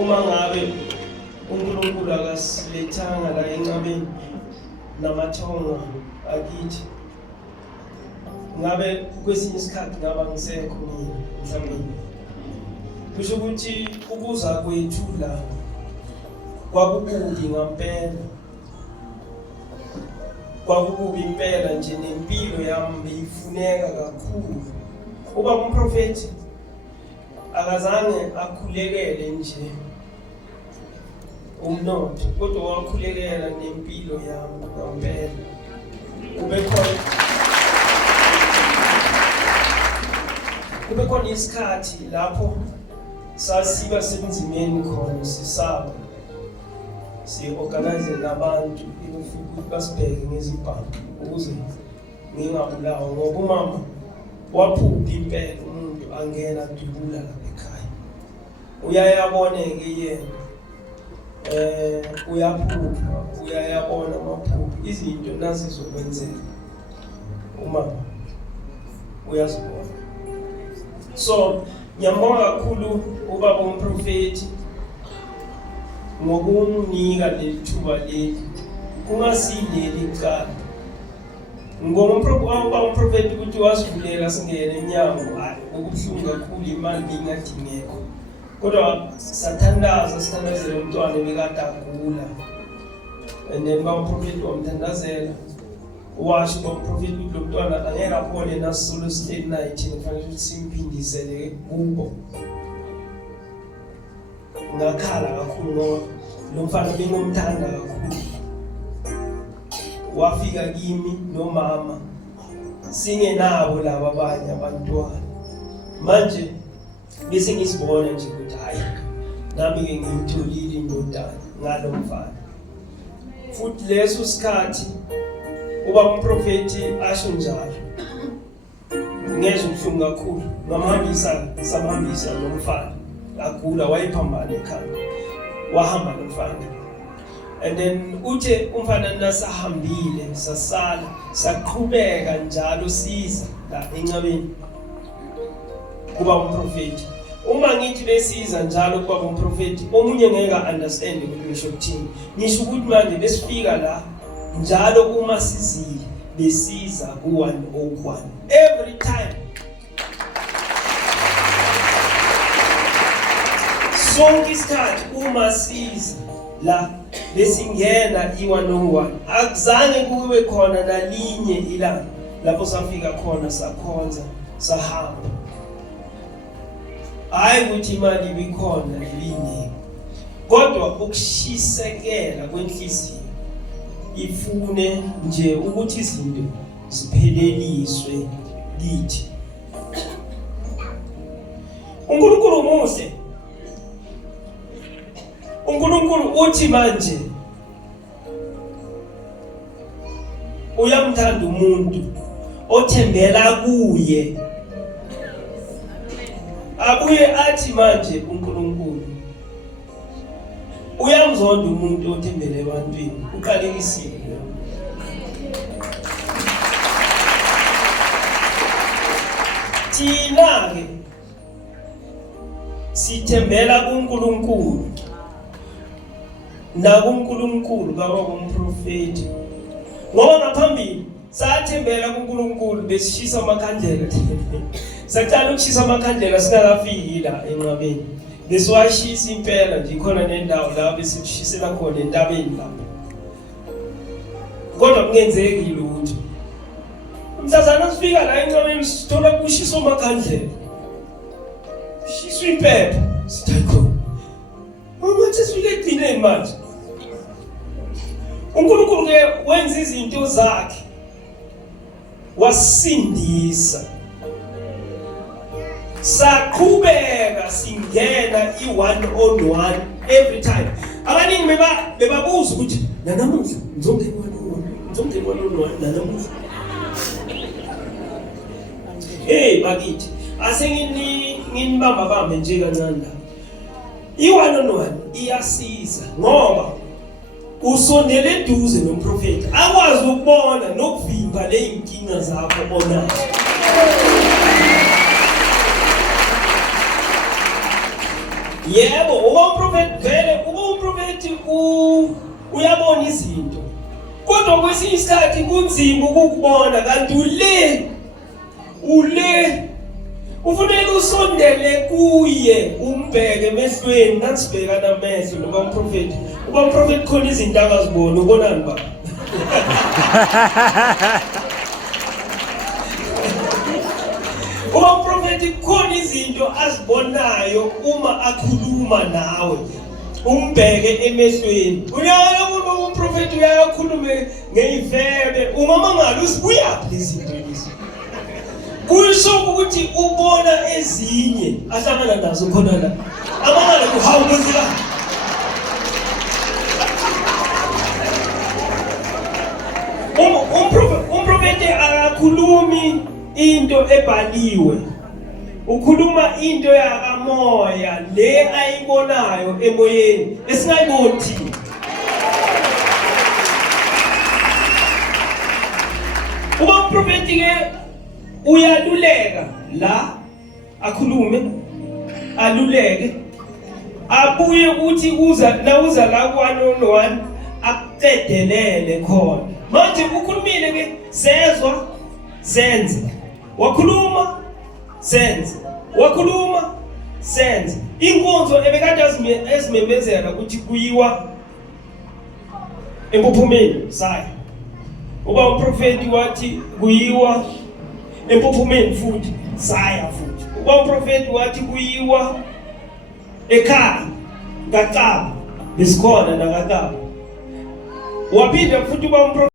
uma ngabe uNkulunkulu akasilethanga la encabeni namathonga akithi, ngabe kwesinye isikhathi ngaba ngisekho mina mhlawumbe. Kusho ukuthi ukuza kwethu la kwakukubi ngampela, kwakukubi impela nje, nempilo yami beyifuneka kakhulu. Uba umprofeti akazange akhulekele nje umnotho, kodwa wakhulekela nempilo yami ngampela. Kube khona isikhathi lapho sasiba sebunzimeni khona, sisaba, si-organize nabantu ukuthi basibheke ngezibhamu ukuze ngingabulawa, ngoba umama waphupha impela, umuntu angena dubula lapha ekhaya. Uyayabona-ke yena, uyayabona amaphupho, izinto nazi zokwenzeka, umama uyazibona. So ngiyambonga kakhulu ubaba umprofeti ngokunginika leli thuba leli, kungasileli kuqala. Ngoba umprofeti ukuthi wasivulela singene emnyango, hayi okubuhlungu kakhulu, imali ingadingeko, kodwa sithandazela umntwana ebekade agula. And then uba umprofeti wamthandazela, washo uba umprofeti ukuthi lo mntwana angeke aphole nasolo state night, kufanele ukuthi simphindisele kubo. Ngakhala kakhulu ngoba lo mfana bengomthanda kakhulu. Wafika kimi nomama singenabo laba abanye abantwana. Manje bese ngisibona nje ukuthi hayi, nami-ke ngiyitholile indodana ngalo mfana. Futhi leso sikhathi uba umprofeti asho njalo, ngezwe ubuhlungu kakhulu. Samhambisa lo mfana, agula, wayephambana ekhaya, wahamba lo mfana. And then uthe umfana nasahambile, sasala, saqhubeka njalo siza la encabeni kuba umprofeti. Uma ngithi besiza njalo kuba umprofeti, omunye ngeke understand ukuthi ngisho ukuthini. Ngisho ukuthi manje besifika la njalo uma sizile besiza ku-101 every time. Sonke isikhathi uma siza la besingena i-101, akuzange kube khona nalinye ilanga lapho safika khona sakhonza sahamba. Hayi ukuthi imali ibikhona elinye, kodwa ukushisekela kwenhliziyo ifune nje ukuthi izinto zipheleliswe kithi. uNkulunkulu muhle. uNkulunkulu uthi manje uyamthanda umuntu othembela kuye. Abuye athi manje uNkulunkulu uyamzonda umuntu othembele ebantwini. Uqalekisile. Thina-ke sithembela kuNkulunkulu nakuNkulunkulu baba umprofeti, ngoba ngaphambili sathembela kuNkulunkulu besishisa amakhandlela. Saqala ukushisa amakhandlela singakafiki la enqabeni, besiwashisa impela nje, khona nendawo la besishisela khona entabeni lapho, kodwa kungenzeki lutho. Mhlazana sifika la enqabeni sithola kushiswa amakhandlela, shiswa impepho, sithi khona manje sifike egcineni manje. uNkulunkulu-ke wenza izinto zakhe, wasindisa, saqhubeka singena i-101 every time. Abaningi bebabuza ukuthi nanamuhla ngizongena i-101 nanamuhla. Hey bakithi, nginibamba nje kancane la. I-101 iyasiza ngoba usondele eduze nomprofeti, akwazi ukubona nokuvimba le inkinga zakho onazo. Yebo, uba umprofeti vele, uba umprofeti uyabona izinto. Kodwa kwesinye isikhathi kunzima ukukubona kanti ule ufuneka usondele kuye umbheke emehlweni nasibheka namehlo noba umprofeti. Uba umprofeti khona izinto akaziboni ubonani ba? Uba umprofeti khona izinto azibonayo uma akhuluma nawe. Umbheke emehlweni. Uyabona umprofeti uyakhuluma ngeyivebe uma mangalo usibuyaphi izinto lezi. Kusho ukuthi ubona ezinye ahlangana nazo khona la. Amangalo kuhawu kwenzeka. Umprofeti akakhulumi into ebhaliwe. Ukhuluma into yakamoya le ayibonayo emoyeni esingayiboni thina. Uba umprofeti ke uyaluleka la akhulume aluleke abuye ukuthi uza la ku-1-on-1 akucedelele khona. Manje ukhulumile ke sezwa senze. Wakhuluma senze. Wakhuluma senze. Inkonzo ebekade ezimemezela ukuthi kuyiwa empophomeni saya. Uba umprofeti wathi kuyiwa empophomeni futhi saya futhi. Uba umprofeti wathi kuyiwa ekhaya ngacaba besikhona nakaCaba. Waphinda futhi uba